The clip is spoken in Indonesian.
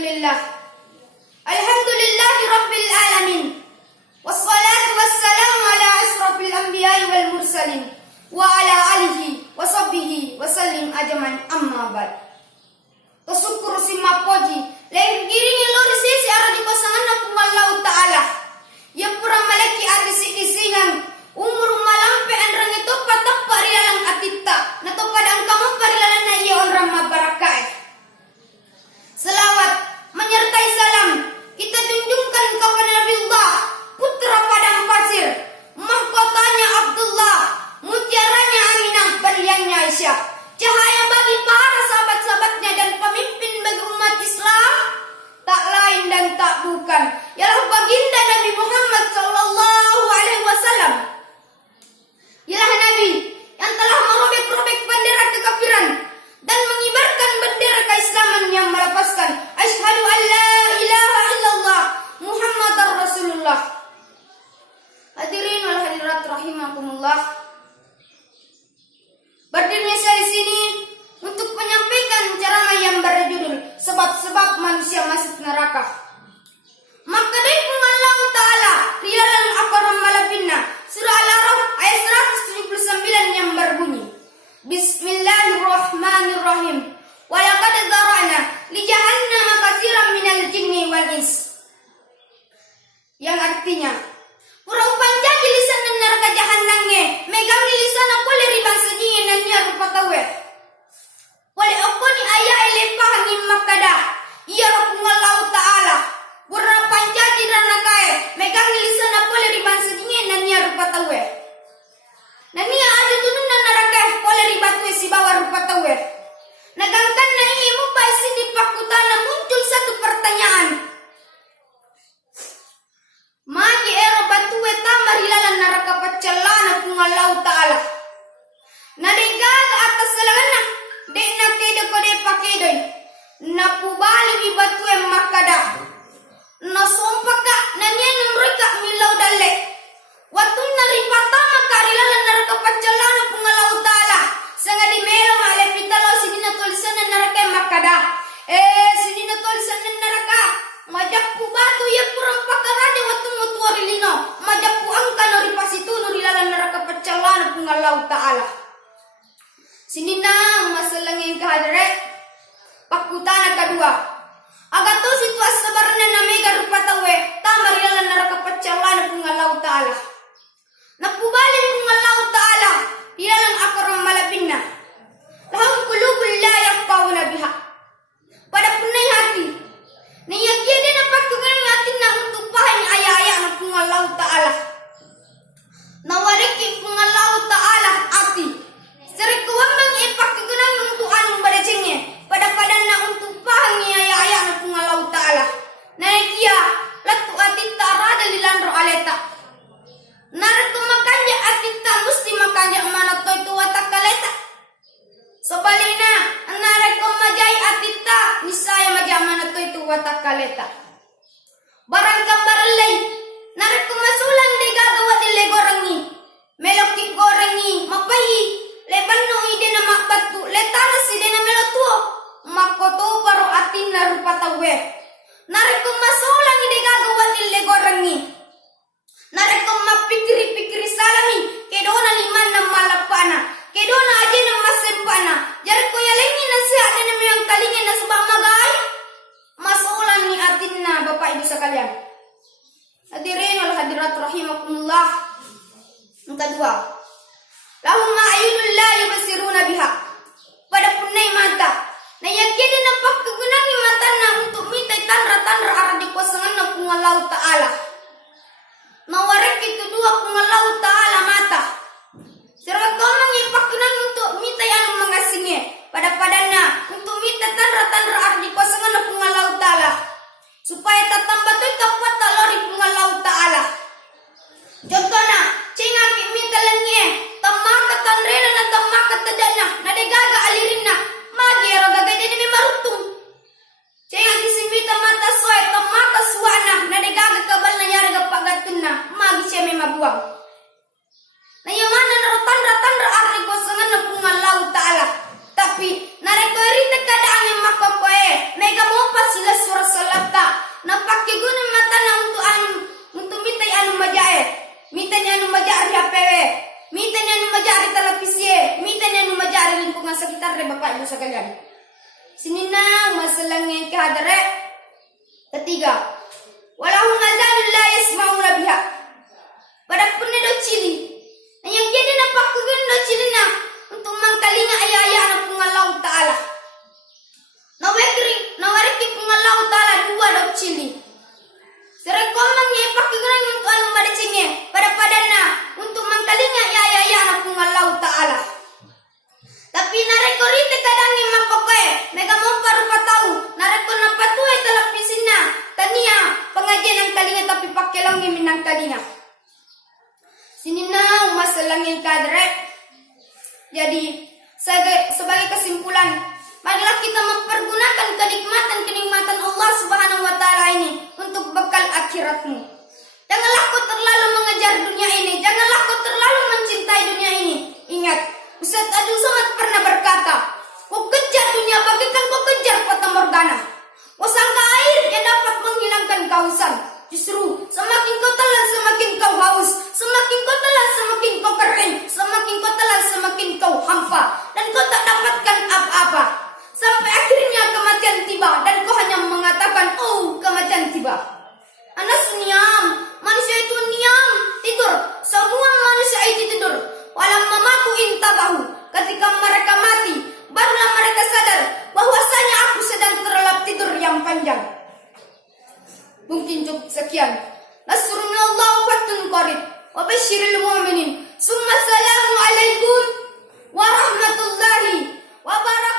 Alhamdulillah. Alhamdulillahi Rabbil Alamin. Wassalatu wassalamu ala asrafil anbiya'i wal mursalin. Wa ala alihi wa sahbihi wa sallim ajmain amma ba'd. Kesyukur simapoji. Lain giringi lori sisi arah di pasangan na Allah Ta'ala. Ya pura malaki adisi-disingan. Umur malampe anrang itu patak parialang atita. Nato padang kamu parialang na iya orang mabarakai. Selawat menyertai salam kita junjungkan kepada Nabi Allah, putra padang pasir, mahkotanya Abdullah, mutiaranya Aminah, berliannya Aisyah, cahaya bagi para sahabat-sahabatnya dan pemimpin bagi umat Islam, tak lain dan tak bukan ialah baginda Nabi Muhammad sallallahu alaihi wasallam. Ialah Nabi yang telah merobek-robek bendera kekafiran dan mengibarkan bendera keislaman yang melepaskan asyhadu an la ilaha illallah Muhammadar Rasulullah. Hadirin wal hadirat rahimakumullah. Berdiri saya di sini untuk menyampaikan ceramah yang berjudul sebab-sebab manusia masuk neraka. Maka dari Allah Ta'ala rialan akaram malabinna surah Al-A'raf ayat 179 yang berbunyi Bismillahirrahmanirrahim. Walaqad dzara'na li jahannama katsiran minal jinni wal ins. Yang artinya, purau panjang lisan dan neraka jahannamnya, megang lisan aku leri bangsa jin dan nya rupa tawe. Wali aku ni ayah elepah ni makada. Ia rakung Allah Ta'ala. Purau panjang di neraka megang lisan aku leri bangsa jin dan nya rupa tawe. Dan ia ada tunun dan neraka oleh ribatu si bawah rupa tawe. Nagangkan na imu pasti di pakutana muncul satu pertanyaan. Magi ero batuwe tamarilalan neraka pacalana kung Allah Ta'ala. Nadigaga atas selana de na kede kode pakedoy. Napubali di batuwe makada. Nasumpaka na niya ng rika milaw dale. Waktu naripatama karilalan neraka pacalana kung Allah Ta'ala. Sanga di melo male pitalo sinina tulisan na neraka makada. Sinina tulisan na neraka. Majapku batu ya kurang pakarade waktu mutuari lino. Majapku angka nori pasitu nori lalan neraka pacalana kung Allah Ta'ala. Sinina masalang yang kahadre. Pakutana kedua. Agato situasi sebarana na mega rupa tawe. Tamar lalan neraka pacalana kung Allah Ta'ala. Napubalin kung Allah Ta'ala. Ilalang akaram malabinna. Lahum kulubul la yafqahuna biha. Pada punay hati. Niyagya din ang pagkugang natin na untuk pahay ayah-ayah na kung Allah Ta'ala. Nawarikin kung Allah Ta'ala ati. Sarik kuwang mang ipagkugang untuk anong badajingnya. Pada-padan na untuk pahay ayah-ayah na kung Allah Ta'ala. Nayagya, latu atin ta'arada lilandro aleta. Narat kumakanya atin ta musti makanya manato itu watak kaleta. Sebalina, narat kumajay atin ta nisaya majamana to itu watak kaleta. Barang kambaralay, narat kumasulang de gagawa de legorangi. Melokik gorangi, mapahi, lebano ide na makbatu, letanas ide na melotuo. Makoto paro atin na rupatawe. Narat kumasulang ide gagawa de legorangi. Narat kong mapikiri-pikiri salami, kedona liman na malapana, kedona aja na masempana, jarak ko yalengi na siya atin na mayang kalingin na subang magay, masulang ni atin na Bapak Ibu sekalian. Hadirin wal hadirat rahimakumullah. Yang kedua, lahum ma'ayunul la yubsiruna biha. Pada punay mata, na yakin na pagkagunang mata na untuk minta tanra-tanra arah di kuasangan na kung Allah Ta'ala. Nawareki kedua kung Allah Ta'ala mata. Serta komang ipakunan untuk minta yang mengasihnya. Pada-padanya untuk minta tandra-tandra arti pasangan kung Allah Ta'ala. Supaya tatambah tu kapuat talori kung Allah Ta'ala. Contohnya, cengaki minta lengye. Tamaka tandrena na tamaka tadana. Nadegaga alirina. Magi ragaga jadi marutung. Cengaki simita mata soy. Tamaka suwana. Nadegaga kabal na yarga pagatuna. Magi siya may mabuang. Na yamana na tandra-tandra arti pasangan kung Allah Ta'ala. Tapi narekoiri tekadaan yang makakoe. Mega mopa sila suara semua sekitar deh Bapak Ibu sekalian. Sini na masalahnya kehadare. Ketiga, walau ngazanul la yasma'una biha. Pada punne do cili. Yang jadi nampak kugen do cili na untuk mangkalinga ayah-ayah na pungalau ta'ala. Nawariki pungalau ta'ala dua do cili. Serekomang ye pakugen untuk anu pada cenge pada padana untuk mangkalinga ayah-ayah na pungalau ta'ala. Tapi narekorite kadangi makokoe mega mompa rupa tahu nareko napatuai televisina tania pengajian ang kalinga tapi pakai longi minang kalinga. Sini na masalahnya kadre. Jadi sebagai kesimpulan, marilah kita mempergunakan kenikmatan Allah Subhanahu wa taala ini untuk bekal akhiratmu. Janganlah kau terlalu mengejar dunia ini, janganlah kau terlalu mencintai dunia ini. Ingat, Ustaz Abdul Somad pernah berkata, kau kejar dunia bagaikan kau kejar fata morgana. Kau sangka air yang dapat menghilangkan kehausan. Justru semakin kau telan semakin kau haus, semakin kau telan semakin kau kering, semakin kau telan semakin kau hampa, dan kau tak dapatkan apa-apa. Sampai akhirnya kematian tiba dan kau hanya mengatakan, oh kematian tiba. Anas niam, manusia itu niam, tidur. Semua manusia itu tidur. Walam mamatu intabahu. Ketika mereka mati, barulah mereka sadar bahwasanya aku sedang terlelap tidur yang panjang. Mungkin cukup sekian. Nasrullah fatun qarib. Wa basyiril mu'minin. Summa salamu alaikum warahmatullahi wabarakatuh.